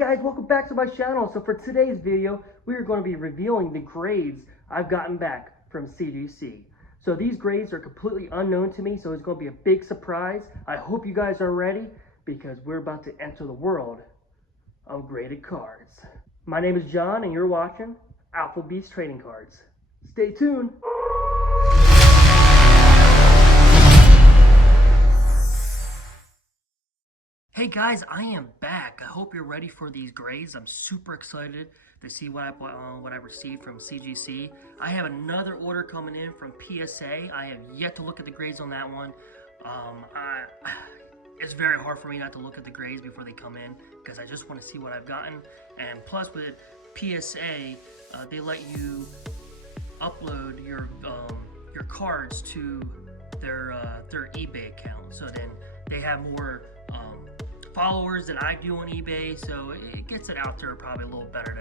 guys, welcome back to my channel. So for today's video, we are going to be revealing the grades I've gotten back from CGC. So these grades are completely unknown to me, so it's going to be a big surprise. I hope you guys are ready because we're about to enter the world of graded cards. My name is John and you're watching Alpha Beast Trading Cards. Stay tuned. Hey guys, I am back. I hope you're ready for these grades. I'm super excited to see what I received from CGC. I have another order coming in from PSA. I have yet to look at the grades on that one. It's very hard for me not to look at the grades before they come in because I just want to see what I've gotten. And plus with PSA, they let you upload your cards to their eBay account. So then they have more followers than I do on eBay, so it gets it out there probably a little better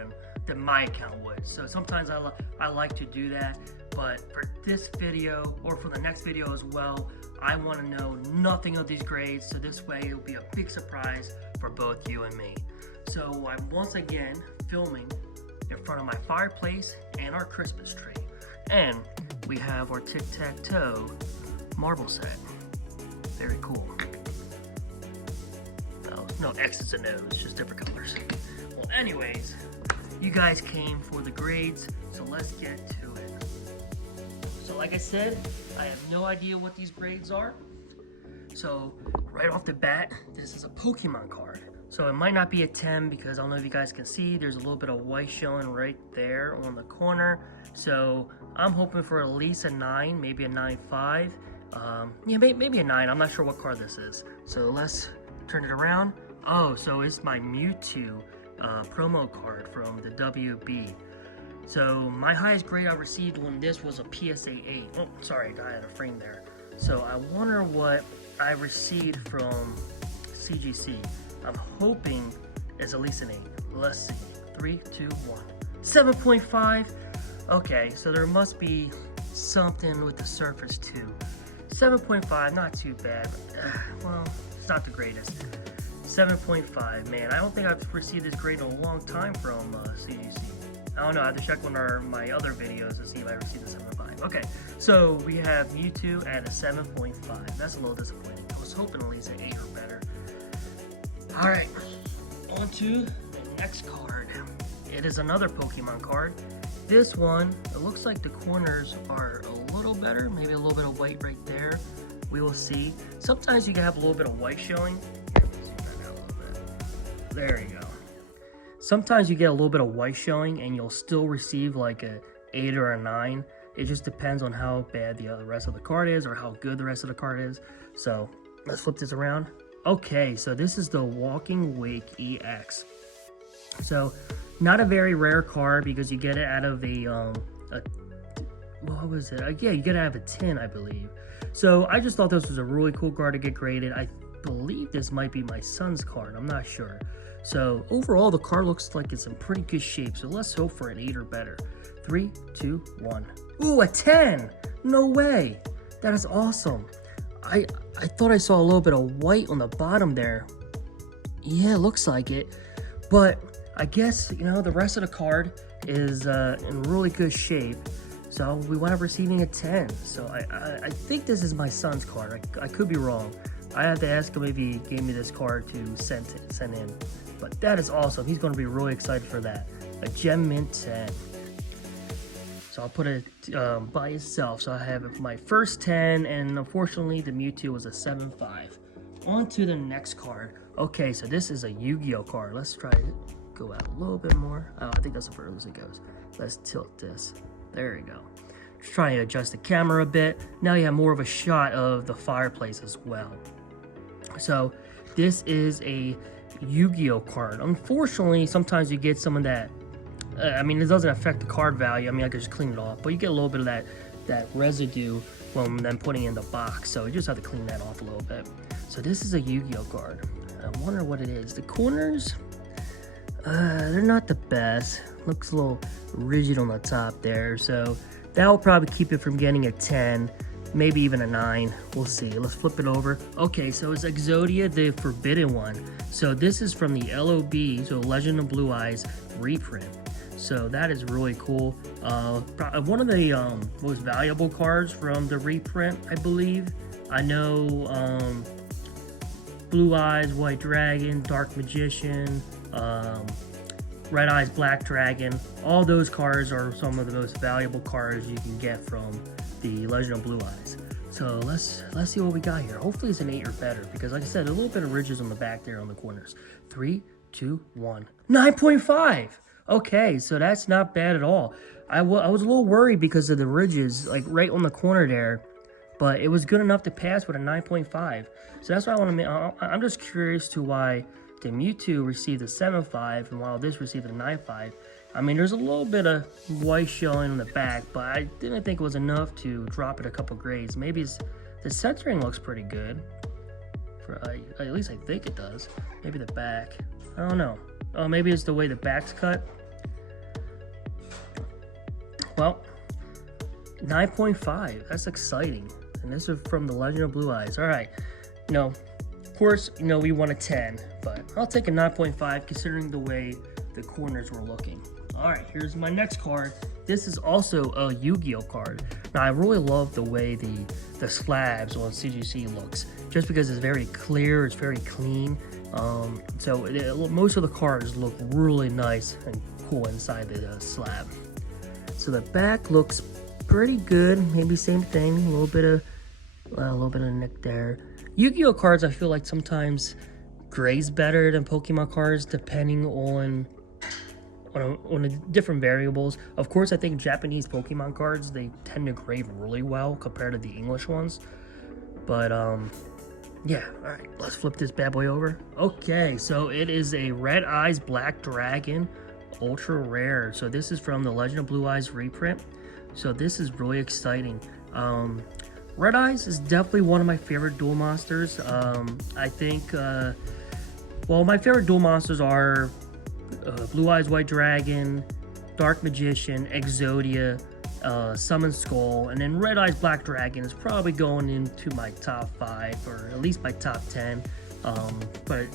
than my account would. So sometimes I like to do that, but for this video or for the next video as well, I want to know nothing of these grades, so this way it'll be a big surprise for both you and me. So I'm once again filming in front of my fireplace and our Christmas tree, and we have our tic-tac-toe marble set. Very cool. No X's and O's, just different colors. Well, anyways, you guys came for the grades, so let's get to it. So like I said, I have no idea what these grades are. So right off the bat, this is a Pokemon card. So it might not be a 10 because I don't know if you guys can see, there's a little bit of white showing right there on the corner. So I'm hoping for at least a 9, maybe a 9.5. Yeah, maybe a 9. I'm not sure what card this is. So let's turn it around. Oh, so it's my Mewtwo promo card from the WB. So my highest grade I received on this was a PSA 8. Oh, sorry, I had a frame there. So I wonder what I received from CGC. I'm hoping it's at least an 8. Let's see. 3, 2, 1. 7.5. Okay, so there must be something with the surface too. 7.5, not too bad. Well, it's not the greatest. 7.5, man. I don't think I've received this grade in a long time from CGC. I don't know, I have to check one of my other videos to see if I received a 7.5. Okay, so we have Mewtwo at a 7.5. That's a little disappointing. I was hoping at least an 8 or better. Alright, on to the next card. It is another Pokemon card. This one, it looks like the corners are a little better. Maybe a little bit of white right there. We will see. Sometimes you can have a little bit of white showing. There you go. Sometimes you get a little bit of white showing and you'll still receive like a 8 or a 9. It just depends on how bad the rest of the card is or how good the rest of the card is. So let's flip this around. Okay, so this is the Walking Wake EX. So not a very rare card because you get it out of what was it? Yeah, you get it out of a tin, I believe. So I just thought this was a really cool card to get graded. I believe this might be my son's card. I'm not sure. So overall, the card looks like it's in pretty good shape. So let's hope for an 8 or better. 3, 2, 1. Ooh, a 10! No way! That is awesome. I thought I saw a little bit of white on the bottom there. Yeah, it looks like it. But I guess, you know, the rest of the card is in really good shape. So we wound up receiving a 10. So I think this is my son's card. I could be wrong. I had to ask him if he gave me this card to send in. But that is awesome. He's going to be really excited for that. A Gem Mint 10. So I'll put it by itself. So I have my first 10, and unfortunately the Mewtwo was a 7.5. On to the next card. Okay, so this is a Yu-Gi-Oh card. Let's try to go out a little bit more. Oh, I think that's the furthest it goes. Let's tilt this. There you go. Just trying to adjust the camera a bit. Now you have more of a shot of the fireplace as well. So this is a Yu-Gi-Oh card. Unfortunately, sometimes you get some of that. I mean, it doesn't affect the card value. I mean, I could just clean it off, but you get a little bit of that residue from them putting it in the box. So you just have to clean that off a little bit. So this is a Yu-Gi-Oh card. I wonder what it is. The corners, they're not the best. Looks a little rigid on the top there. So that will probably keep it from getting a 10. maybe even a 9. We'll see. Let's flip it over. Okay, so it's Exodia, the forbidden one. So this is from the LOB, so Legend of Blue Eyes reprint. So that is really cool. One of the most valuable cards from the reprint, I believe. I know Blue Eyes, White Dragon, Dark Magician, Red Eyes, Black Dragon. All those cards are some of the most valuable cards you can get from the Legend of Blue Eyes. So let's see what we got here. Hopefully it's an 8 or better, because like I said, a little bit of ridges on the back there on the corners. 3, 2, 1. 9.5! Okay, so that's not bad at all. I was a little worried because of the ridges, like right on the corner there, but it was good enough to pass with a 9.5. So that's why I want to make. I'm just curious to why the Mewtwo received a 7.5 and while this received a 9.5. I mean, there's a little bit of white showing on the back, but I didn't think it was enough to drop it a couple grades. Maybe the centering looks pretty good. At least I think it does. Maybe the back. I don't know. Oh, maybe it's the way the back's cut. Well, 9.5. That's exciting. And this is from the Legend of Blue Eyes. All right. Of course, we want a 10, but I'll take a 9.5 considering the way the corners were looking. All right, here's my next card. This is also a Yu-Gi-Oh card. Now, I really love the way the slabs on CGC looks, just because it's very clear, it's very clean. Most of the cards look really nice and cool inside the slab. So the back looks pretty good. Maybe same thing. A little bit of nick there. Yu-Gi-Oh cards, I feel like sometimes grays better than Pokemon cards, depending on the different variables. Of course, I think Japanese Pokemon cards, they tend to grade really well compared to the English ones. But yeah. All right, let's flip this bad boy over. Okay, so it is a Red Eyes Black Dragon ultra rare. So this is from the Legend of Blue Eyes reprint. So this is really exciting. Red Eyes is definitely one of my favorite duel monsters. I think my favorite duel monsters are Blue Eyes White Dragon, Dark Magician, Exodia, Summon Skull, and then Red Eyes Black Dragon is probably going into my top 5 or at least my top 10. But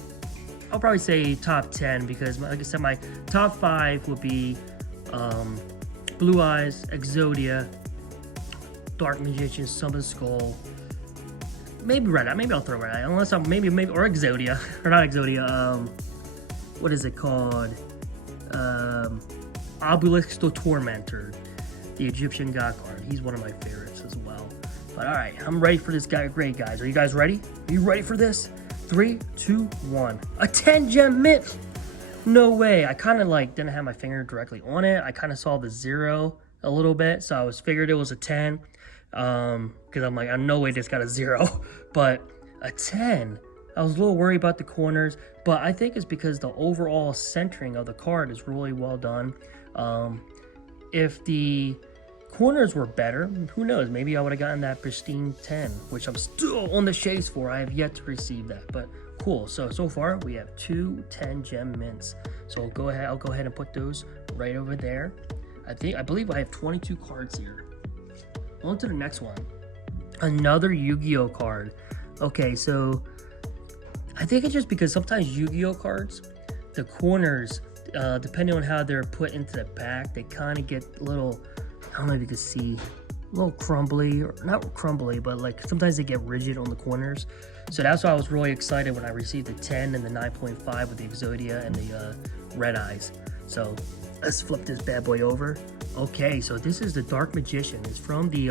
I'll probably say top 10 because, like I said, my top 5 would be Blue Eyes, Exodia, Dark Magician, Summon Skull, maybe Red Eye. Maybe I'll throw Red Eye, unless I'm maybe or Exodia or not Exodia. What is it called? Obelisk the Tormentor, the Egyptian god card. He's one of my favorites as well. But all right, I'm ready for this guy. Great, guys. Are you guys ready? Are you ready for this? 3, 2, 1. A 10 gem mint. No way. I kind of didn't have my finger directly on it. I kind of saw the 0 a little bit, so I figured it was a 10. Because I'm like, no way this got a 0. But a 10. I was a little worried about the corners, but I think it's because the overall centering of the card is really well done. If the corners were better, who knows? Maybe I would have gotten that pristine 10, which I'm still on the chase for. I have yet to receive that, but cool. So far we have 2 10 gem mints. So I'll go ahead and put those right over there. I believe I have 22 cards here. On to the next one. Another Yu-Gi-Oh card. Okay, so I think it's just because sometimes Yu-Gi-Oh cards, the corners, depending on how they're put into the back, they kind of get a little, I don't know if you can see, a little crumbly, or not crumbly, but sometimes they get rigid on the corners. So that's why I was really excited when I received the 10 and the 9.5 with the Exodia and the Red Eyes. So let's flip this bad boy over. Okay, so this is the Dark Magician. It's from the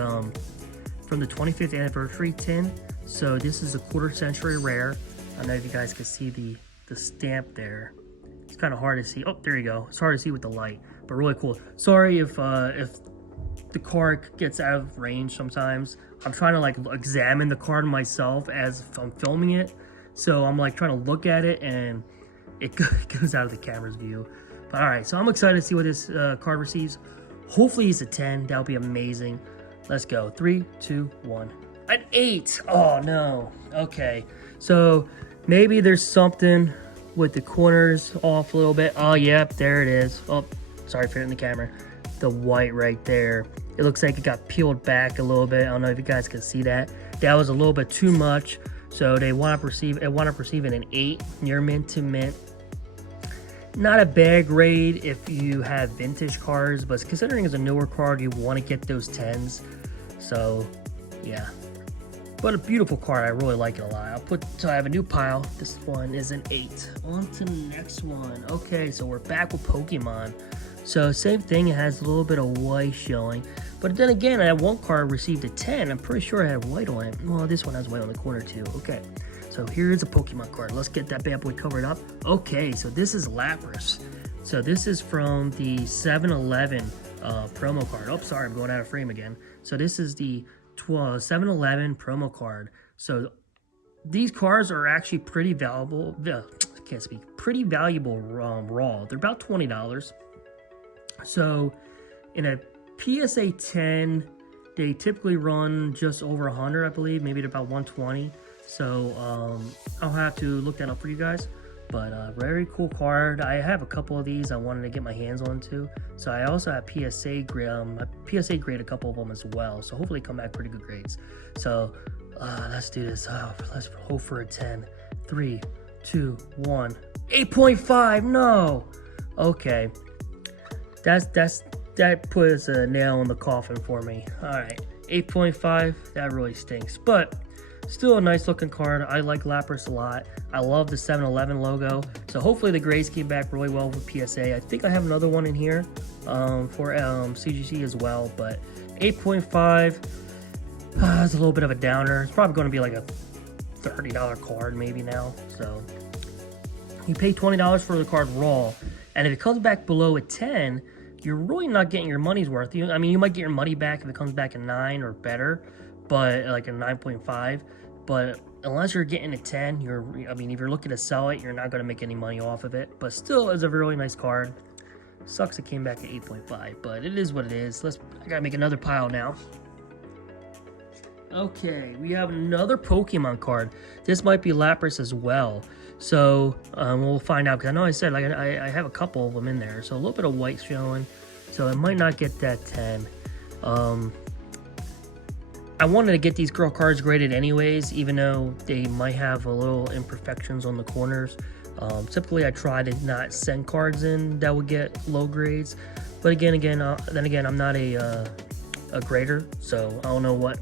25th anniversary tin. So this is a quarter century rare. I don't know if you guys can see the stamp there. It's kind of hard to see. Oh, there you go. It's hard to see with the light, but really cool. Sorry if the card gets out of range sometimes. I'm trying to examine the card myself as I'm filming it. So I'm trying to look at it and it goes out of the camera's view. But all right, so I'm excited to see what this card receives. Hopefully it's a 10. That would be amazing. Let's go. 3, 2, 1. An 8. Oh no. Okay. So maybe there's something with the corners off a little bit. Oh, yep, there it is. Oh, sorry for hitting the camera. The white right there. It looks like it got peeled back a little bit. I don't know if you guys can see that. That was a little bit too much. So they want to perceive it an 8, near mint to mint. Not a bad grade if you have vintage cards, but considering it's a newer card, you want to get those 10s. So yeah, but a beautiful card. I really like it a lot. So I have a new pile. This one is an 8. On to the next one. Okay, so we're back with Pokemon. So same thing, it has a little bit of white showing. But then again, I had one card received a 10. I'm pretty sure it had white on it. Well, this one has white on the corner too. Okay, so here's a Pokemon card. Let's get that bad boy covered up. Okay, so this is Lapras. So this is from the 7-Eleven promo card. Oh, sorry, I'm going out of frame again. So this is the 7-Eleven promo card. So these cards are actually pretty valuable. I can't speak. Pretty valuable raw. They're about $20. So in a PSA 10, they typically run just over 100, I believe. Maybe they're about 120. So I'll have to look that up for you guys. But very cool card. I have a couple of these I wanted to get my hands on too. So I also have PSA grade a couple of them as well. So hopefully come back pretty good grades. So let's do this. Let's hope for a 10. 3, 2, 1. 8.5. No. Okay. That puts a nail in the coffin for me. All right, 8.5. That really stinks, but still a nice looking card. I like Lapras a lot. I love the 7-Eleven logo. So hopefully the grades came back really well with PSA. I think I have another one in here for CGC as well, but 8.5 is a little bit of a downer. It's probably going to be like a $30 card maybe now. So you pay $20 for the card raw, and if it comes back below a 10, you're really not getting your money's worth. I mean, you might get your money back if it comes back a 9 or better, but like a 9.5. But unless you're getting a 10, if you're looking to sell it, you're not going to make any money off of it. But still, it's a really nice card. Sucks it came back at 8.5, but it is what it is. I gotta make another pile now. Okay, we have another Pokemon card. This might be Lapras as well. So we'll find out, because I know I said like I have a couple of them in there. So a little bit of white showing. So it might not get that 10. I wanted to get these girl cards graded anyways, even though they might have a little imperfections on the corners. Typically I try to not send cards in that would get low grades. But then again, I'm not a grader, so I don't know what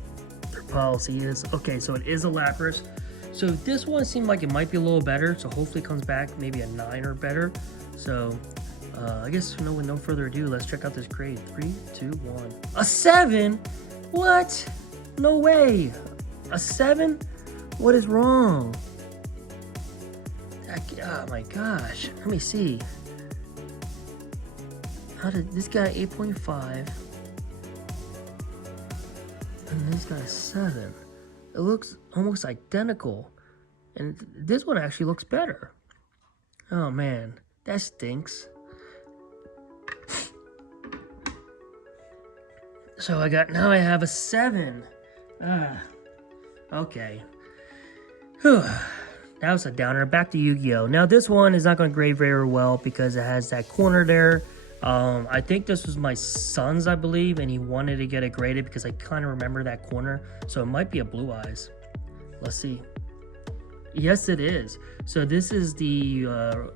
their policy is. Okay, so it is a Lapras. So this one seemed like it might be a little better, so hopefully it comes back maybe a 9 or better. So I guess with no further ado, let's check out this grade. 3, 2, 1. A 7? What? No way. A 7? What is wrong? Oh my gosh. Let me see. How did this guy 8.5 and this guy 7? It looks almost identical, and this one actually looks better. Oh man, that stinks. So now I have a 7. Okay. Whew. That was a downer. Back to Yu-Gi-Oh! Now this one is not going to grade very well because it has that corner there. I think this was my son's, I believe, and he wanted to get it graded because I kind of remember that corner. So it might be a Blue Eyes. Let's see. Yes, it is. So this is the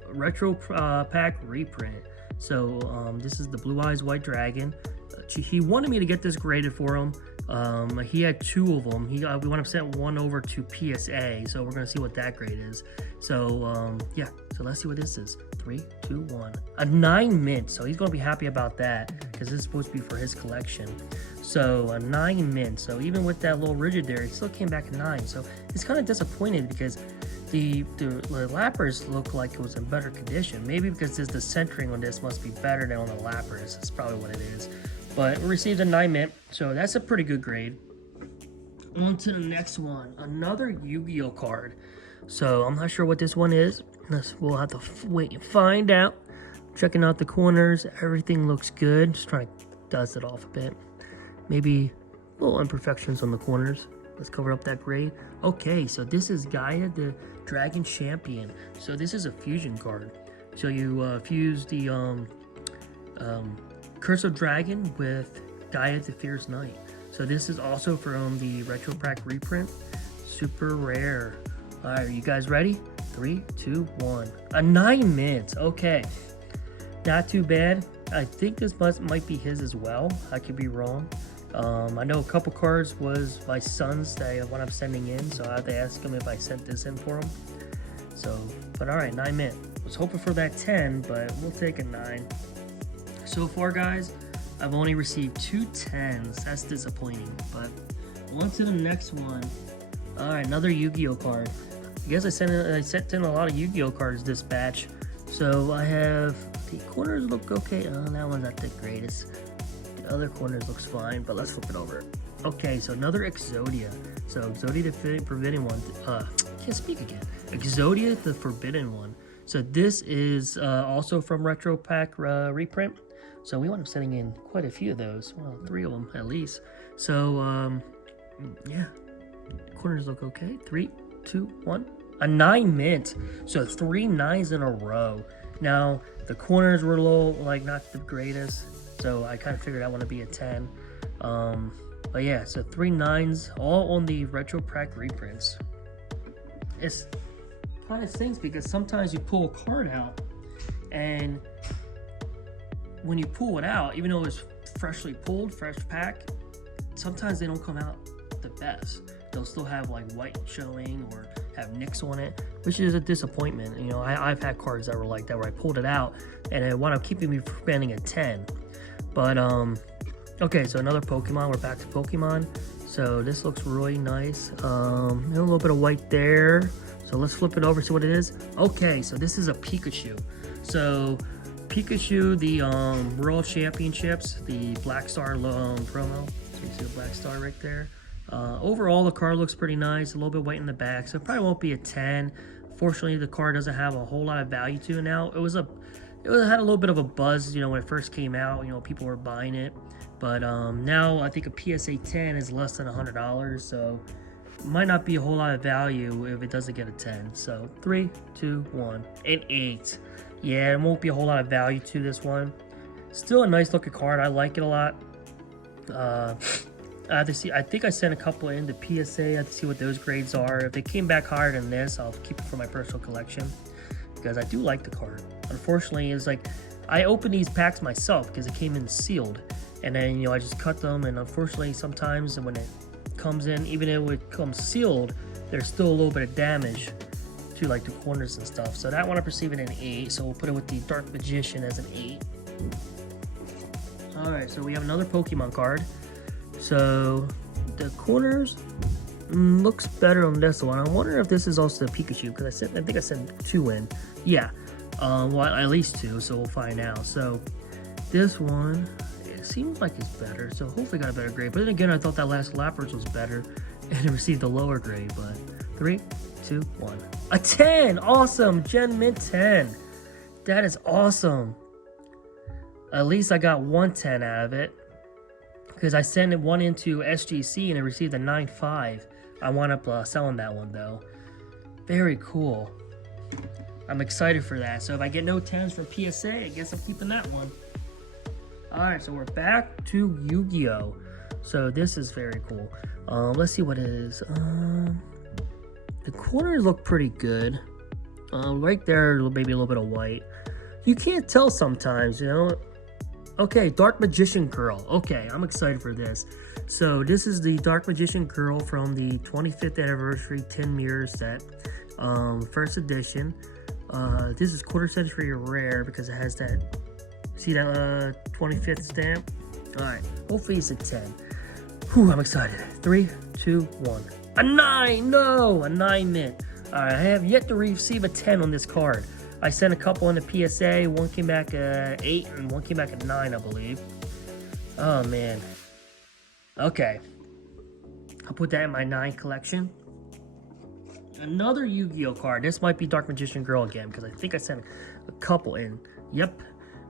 Retro Pack reprint. So this is the Blue Eyes White Dragon. He wanted me to get this graded for him. He had 2 of them. We want to send one over to PSA, so we're going to see what that grade is. So yeah, so let's see what this is. 3, 2, 1. A 9 mint, so he's going to be happy about that because this is supposed to be for his collection. So a 9 mint, so even with that little rigid there, he still came back a 9. So he's kind of disappointed because the Lapras look like it was in better condition. Maybe because the centering on this must be better than on the Lapras. That's probably what it is. But we received a 9 mint, so that's a pretty good grade. On to the next one, another Yu-Gi-Oh card. So I'm not sure what this one is. We'll have to wait and find out. Checking out the corners, everything looks good. Just trying to dust it off a bit. Maybe little imperfections on the corners. Let's cover up that grade. Okay, so this is Gaia, the Dragon Champion. So this is a fusion card. So you fuse the Curse of Dragon with Gaia the Fierce Knight. So this is also from the Retro Pack reprint. Super rare. Alright, are you guys ready? 3, 2, 1. A 9 mint. Okay. Not too bad. I think this might be his as well. I could be wrong. I know a couple cards was my son's that what I'm sending in, so I have to ask him if I sent this in for him. So, but alright, 9 mint. Was hoping for that 10, but we'll take a 9. So far, guys, I've only received 2 10s. That's disappointing, but on to the next one. Alright, another Yu-Gi-Oh card. I guess I sent in a lot of Yu-Gi-Oh cards this batch. So I have, the corners look okay. Oh, that one's not the greatest. The other corners looks fine, but let's flip it over. Okay, so another Exodia. So Exodia the Forbidden One. Can't speak again. Exodia the Forbidden One. So this is also from Retro Pack reprint. So we wound up sending in quite a few of those. Well, 3 of them at least. So yeah, corners look okay. 3, 2, 1. A 9 mint. So 3 9s in a row. Now the corners were a little like not the greatest, so I kind of figured I want to be a 10. But yeah, so 3 9s all on the Retro Pack reprints. It's kind of stinks because sometimes you pull a card out, and when you pull it out, even though it's freshly pulled, fresh pack, sometimes they don't come out the best. They'll still have like white showing or have nicks on it, which is a disappointment. You know, I've had cards that were like that where I pulled it out and it wound up keeping me from spending a 10. But okay, so another Pokemon. We're back to Pokemon. So this looks really nice. A little bit of white there. So let's flip it over, see what it is. Okay, so this is a Pikachu. So Pikachu, the World Championships, the Black Star promo. So you see the Black Star right there. Overall, the card looks pretty nice. A little bit white in the back, so it probably won't be a 10. Fortunately, the card doesn't have a whole lot of value to it now. It had a little bit of a buzz, you know, when it first came out. You know, people were buying it, but now I think a PSA 10 is less than $100, so it might not be a whole lot of value if it doesn't get a 10. So 3, 2, 1, an 8. Yeah, it won't be a whole lot of value to this one. Still a nice looking card. I like it a lot. I have to see. I think I sent a couple in the PSA. I have to see what those grades are. If they came back higher than this, I'll keep it for my personal collection because I do like the card. Unfortunately, it's like I opened these packs myself because it came in sealed, and then I just cut them. And unfortunately, sometimes when it comes in, even though it comes sealed, there's still a little bit of damage to like the corners and stuff. So that one I'm perceiving an 8. So we'll put it with the Dark Magician as an 8. All right, so we have another Pokemon card. So the corners looks better on this one. I wonder if this is also the Pikachu because I think I sent 2 in. Yeah, well at least 2. So we'll find out. So this one, it seems like it's better. So hopefully got a better grade. But then again, I thought that last Lapras was better and it received a lower grade. But 3, 2, 1, a 10. Awesome, Gen Mint 10. That is awesome. At least I got 1 10 out of it. Because I sent one into SGC and it received a 9.5. I wound up selling that one though. Very cool. I'm excited for that. So if I get no 10s from PSA, I guess I'm keeping that one. Alright, so we're back to Yu-Gi-Oh! So this is very cool. Let's see what it is. The corners look pretty good. Right there, maybe a little bit of white. You can't tell sometimes, you know. Okay, Dark Magician Girl. Okay, I'm excited for this. So this is the Dark Magician Girl from the 25th anniversary 10 mirror set, first edition. This is quarter century rare because it has that. See that 25th stamp? All right, hopefully it's a 10. Whew, I'm excited. 3, 2, 1. A 9. No, a 9 mint. All right, I have yet to receive a 10 on this card. I sent a couple in the PSA. One came back at 8 and one came back at 9, I believe. Oh, man. Okay. I'll put that in my 9 collection. Another Yu-Gi-Oh card. This might be Dark Magician Girl again because I think I sent a couple in. Yep.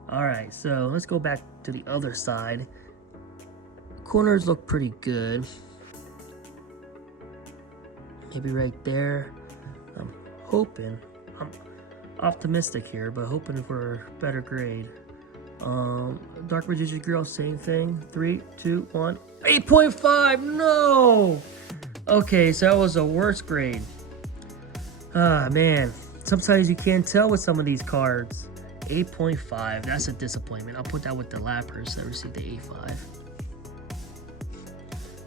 Alright, so let's go back to the other side. Corners look pretty good. Maybe right there. I'm hoping. I'm optimistic here, but hoping for a better grade. Dark Magician Girl, same thing. 3, 2, 1. 8.5. No. Okay, so that was the worst grade. Ah, man. Sometimes you can't tell with some of these cards. 8.5. That's a disappointment. I'll put that with the lappers that received the 8.5.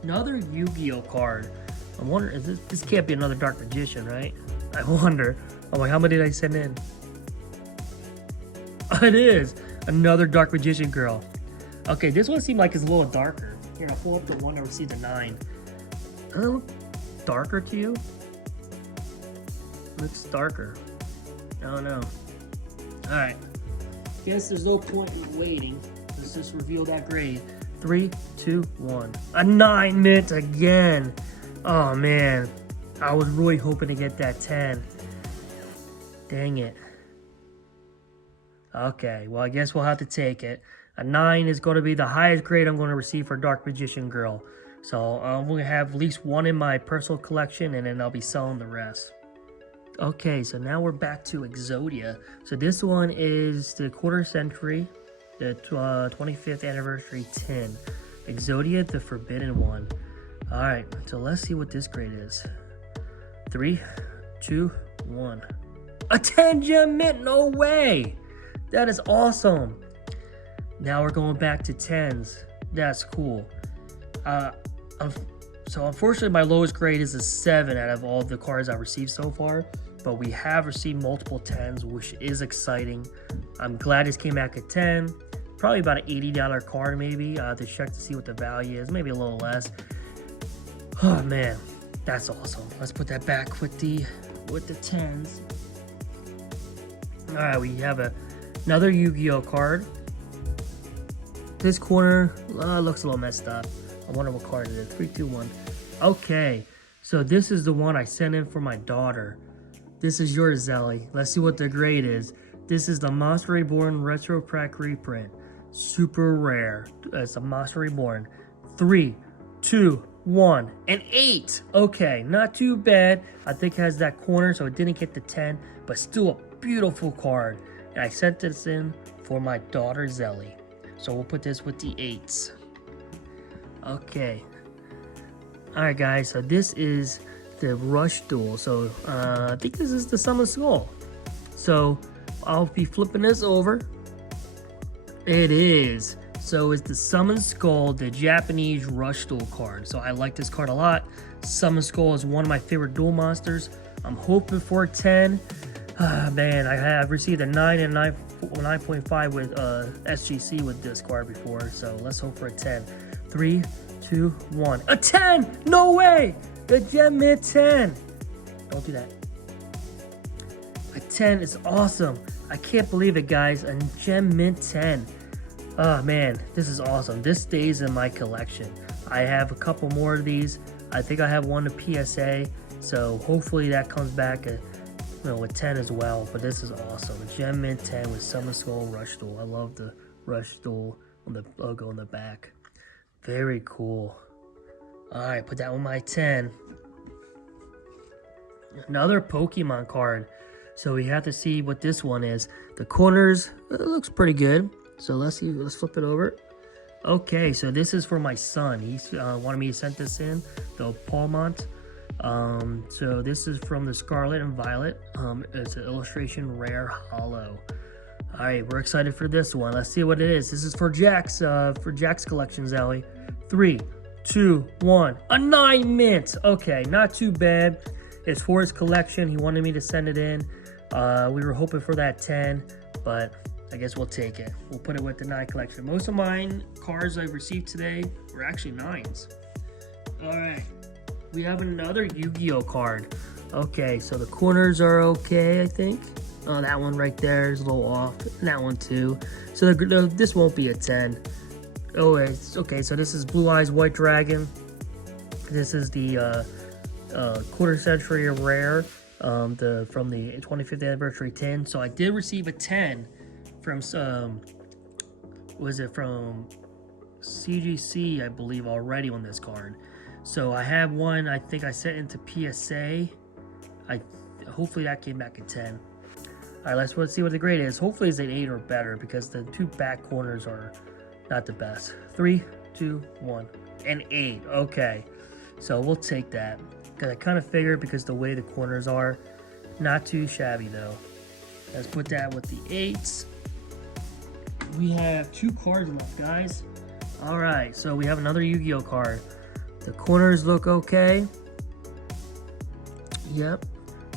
Another Yu-Gi-Oh card. I wonder if this can't be another Dark Magician, right? I wonder. I'm like, how many did I send in? It is another Dark Magician Girl. Okay, this one seemed like it's a little darker. Here, I'll pull up the one that received a 9. Does it look darker to you? Looks darker. I don't know. Alright. Guess there's no point in waiting. Let's just reveal that grade. 3, 2, 1. A 9 mint again. Oh man. I was really hoping to get that 10. Dang it. Okay, well I guess we'll have to take it. A 9 is going to be the highest grade I'm going to receive for Dark Magician Girl. So I'm going to have at least one in my personal collection and then I'll be selling the rest. Okay, so now we're back to Exodia. So this one is the quarter century, the 25th anniversary 10. Exodia, the forbidden one. Alright, so let's see what this grade is. 3, 2, 1. A 10 gem mint, no way! That is awesome. Now we're going back to 10s. That's cool. So unfortunately my lowest grade is a 7 out of all the cards I've received so far. But we have received multiple 10s, which is exciting. I'm glad this came back at 10. Probably about an $80 card maybe. To check to see what the value is. Maybe a little less. Oh man, that's awesome. Let's put that back with the 10s. Alright, we have another Yu-Gi-Oh card. This corner looks a little messed up. I wonder what card it is. 3, 2, 1. Okay, so this is the one I sent in for my daughter. This is yours, Zelly. Let's see what the grade is. This is the Monster Reborn Retro Pack reprint. Super rare. It's a Monster Reborn. 3, 2, 1, and 8. Okay, not too bad. I think it has that corner, so it didn't get the 10, but still a beautiful card. And I sent this in for my daughter, Zelly. So we'll put this with the 8s. Okay. Alright, guys, so this is the Rush Duel. So I think this is the Summon Skull. So I'll be flipping this over. It is. So it's the Summon Skull, the Japanese Rush Duel card. So I like this card a lot. Summon Skull is one of my favorite duel monsters. I'm hoping for a 10. Man, I have received a 9 and 9.5 with SGC with this card before. So let's hope for a 10. 3, 2, 1. A 10! No way! The Gem Mint 10. Don't do that. A 10 is awesome. I can't believe it, guys. A Gem Mint 10. Oh man, this is awesome. This stays in my collection. I have a couple more of these. I think I have one to PSA. So hopefully that comes back with 10 as well. But this is awesome. A Gem Mint 10 with Summon Skull Rush Duel. I love the Rush Duel on the logo on the back. Very cool. Alright, put that on my 10. Another Pokemon card. So we have to see what this one is. The corners, it looks pretty good. So let's flip it over. Okay, so this is for my son. He wanted me to send this in, the Palmont. So this is from the Scarlet and Violet. It's an illustration rare holo. Alright, we're excited for this one. Let's see what it is. This is for Jack's collection, Zelly. 3, 2, 1. A 9 mint. Okay, not too bad. It's for his collection. He wanted me to send it in. We were hoping for that 10, but I guess we'll take it. We'll put it with the 9 collection. Most of mine cards I've received today were actually 9s. Alright, we have another Yu-Gi-Oh card. Okay, so the corners are okay, I think. Oh, that one right there is a little off. And that one too. So this won't be a 10. Oh, it's okay. So this is Blue Eyes White Dragon. This is the quarter century rare, from the 25th anniversary 10. So I did receive a 10 from was it from CGC, I believe, already on this card. So I have one. I think I sent into PSA. Hopefully that came back at 10. All right, let's see what the grade is. Hopefully it's an 8 or better because the two back corners are not the best. 3, 2, 1, an 8. Okay, so we'll take that. Because I kind of figured because the way the corners are, not too shabby though. Let's put that with the 8s. We have 2 cards left, guys. All right, so we have another Yu-Gi-Oh card. The corners look okay. Yep.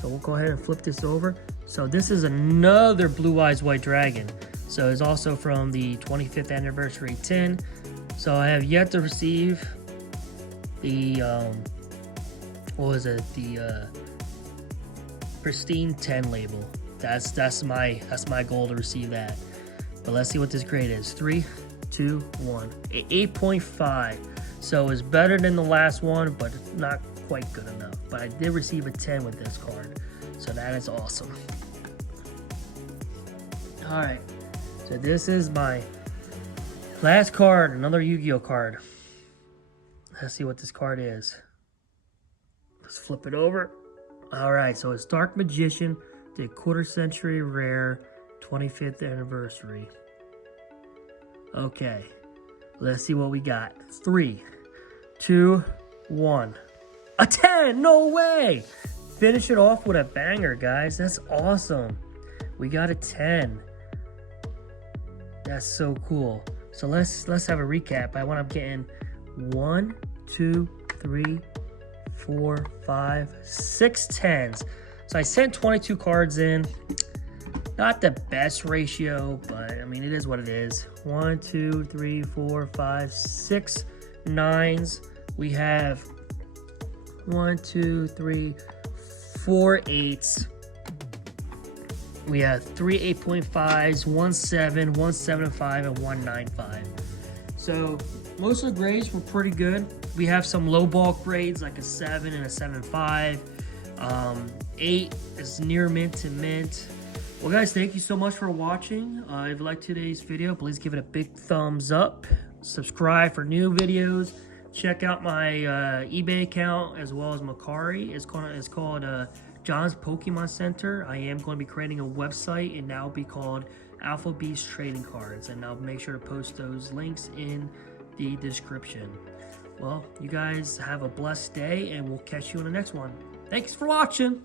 So we'll go ahead and flip this over. So this is another Blue Eyes White Dragon. So it's also from the 25th anniversary tin. So I have yet to receive the what was it? The pristine 10 label. That's my goal to receive that. But let's see what this grade is. 3, 2, 1. 8.5. So it's better than the last one, but not quite good enough. But I did receive a 10 with this card. So that is awesome. Alright. So this is my last card, another Yu-Gi-Oh card. Let's see what this card is. Let's flip it over. Alright, so it's Dark Magician, the quarter century rare, 25th anniversary. Okay, let's see what we got. 3, 2, 1. A 10! No way! Finish it off with a banger, guys. That's awesome. We got a 10. That's so cool. So let's have a recap. I wound up getting 1, 2, 3, 4, 5, 6 10s. So I sent 22 cards in. Not the best ratio, but I mean, it is what it is. 1, 2, 3, 4, 5, 6 9s. We have 1, 2, 3, 4 8s. We have 3 8.5s, 1 7, 1 7.5, and 1 9.5. So most of the grades were pretty good. We have some low bulk grades like a 7 and a 7.5. 8 is near mint to mint. Well, guys, thank you so much for watching. If you liked today's video, please give it a big thumbs up. Subscribe for new videos. Check out my eBay account as well as Macari. It's called John's Pokemon Center. I am going to be creating a website, and that will be called Alpha Beast Trading Cards. And I'll make sure to post those links in the description. Well, you guys have a blessed day, and we'll catch you in the next one. Thanks for watching.